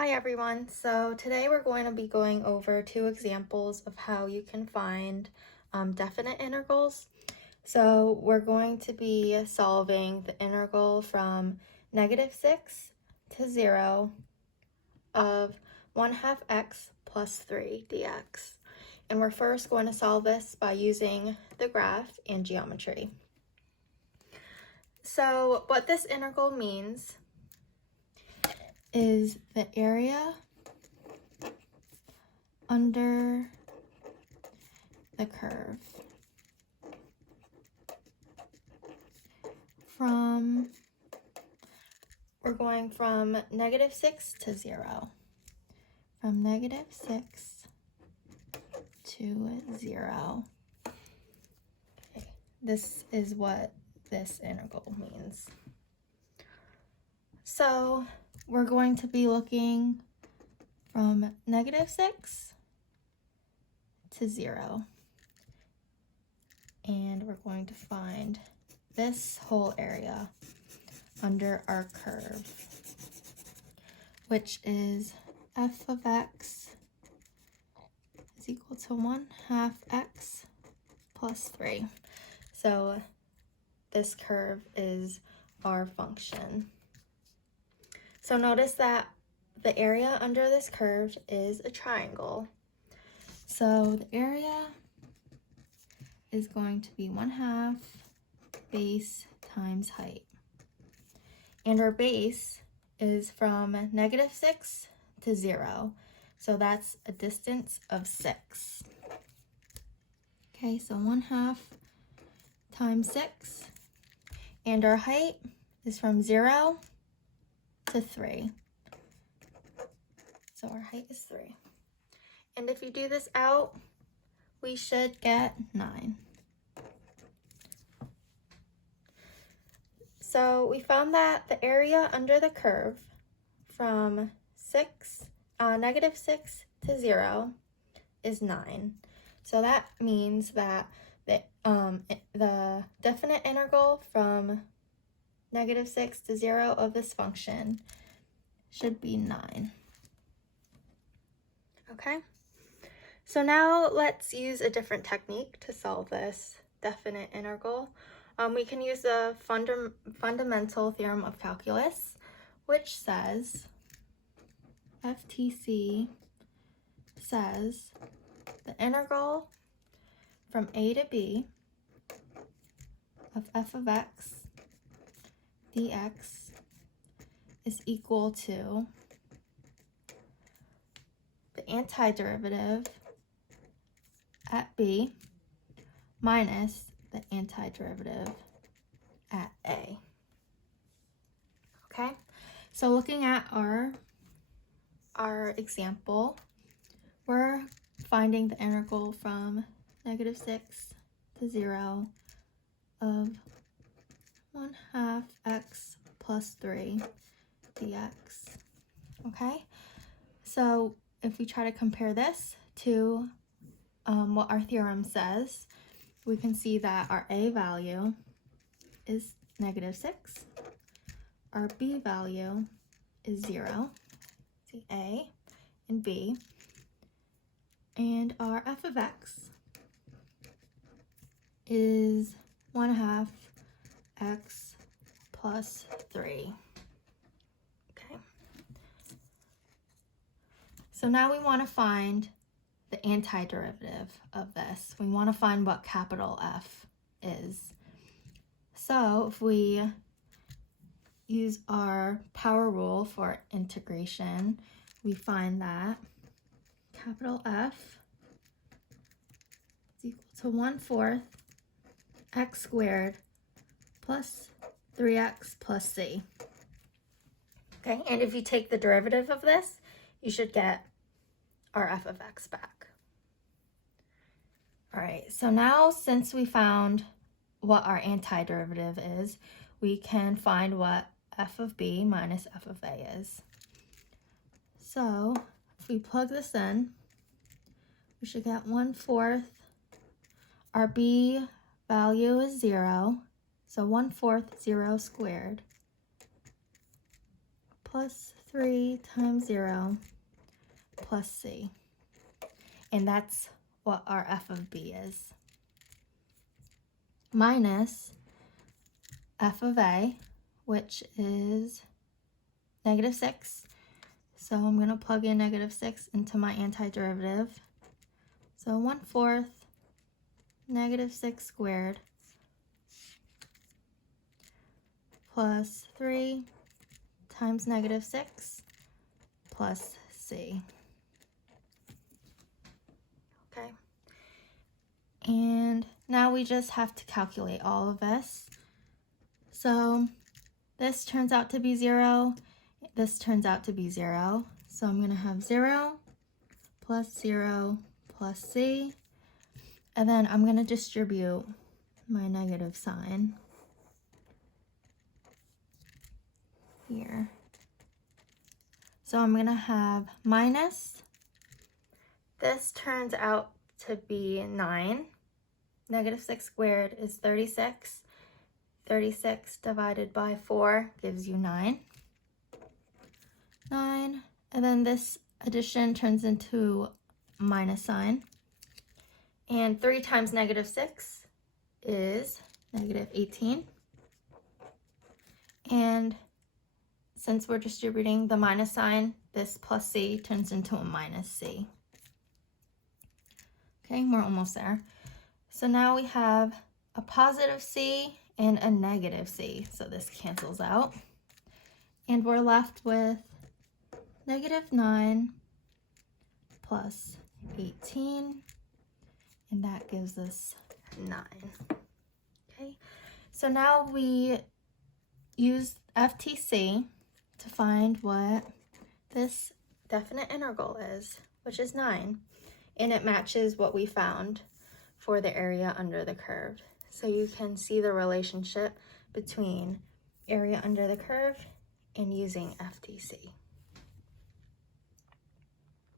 Hi everyone, so today we're going to be going over two examples of how you can find definite integrals. So we're going to be solving the integral from -6 to 0 of 1/2 x plus 3 dx. And we're first going to solve this by using the graph and geometry. So what this integral means is the area under the curve we're going from -6 to 0. From -6 to 0. Okay. This is what this integral means. So we're going to be looking from -6 to 0. And we're going to find this whole area under our curve, which is f of x is equal to 1/2 x plus 3. So this curve is our function. So notice that the area under this curve is a triangle. So the area is going to be 1/2 base times height. And our base is from -6 to 0. So that's a distance of 6. Okay, so 1/2 times 6. And our height is from 0 to 3. So our height is 3. And if you do this out, we should get 9. So we found that the area under the curve from -6 to 0 is 9. So that means that the definite integral from -6 to 0 of this function should be 9. Okay, so now let's use a different technique to solve this definite integral. We can use the fundamental theorem of calculus, which says, FTC says the integral from a to b of f of x dx is equal to the antiderivative at b minus the antiderivative at a. Okay, so looking at our example, we're finding the integral from -6 to 0 of 1/2 x plus 3 dx. Okay, so if we try to compare this to what our theorem says, we can see that our a value is -6, our b value is 0, see a and b, and our f of x is 1/2 x plus 3. Okay, so now we want to find the antiderivative of this. We want to find what capital F is. So if we use our power rule for integration, we find that capital F is equal to 1/4 x squared plus 3x plus c. Okay, and if you take the derivative of this, you should get our f of x back. All right, so now since we found what our antiderivative is, we can find what f of b minus f of a is. So if we plug this in, we should get 1/4. Our b value is 0, so 1/4 0 squared plus 3 times 0 plus c. And that's what our f of b is. Minus f of a, which is negative 6. So I'm going to plug in negative 6 into my antiderivative. So 1/4 negative 6 squared plus 3 times negative 6 plus c. Okay. And now we just have to calculate all of this. So this turns out to be 0. This turns out to be 0. So I'm going to have 0 plus 0 plus c. And then I'm going to distribute my negative sign here. So I'm going to have minus. This turns out to be 9. Negative 6 squared is 36. 36 divided by 4 gives you 9. 9. And then this addition turns into minus sign. And 3 times negative 6 is negative 18. And since we're distributing the minus sign, this plus c turns into a minus c. Okay, we're almost there. So now we have a positive c and a negative c. So this cancels out. And we're left with negative 9 plus 18. And that gives us 9. Okay, so now we use FTC to find what this definite integral is, which is 9. And it matches what we found for the area under the curve. So you can see the relationship between area under the curve and using FTC.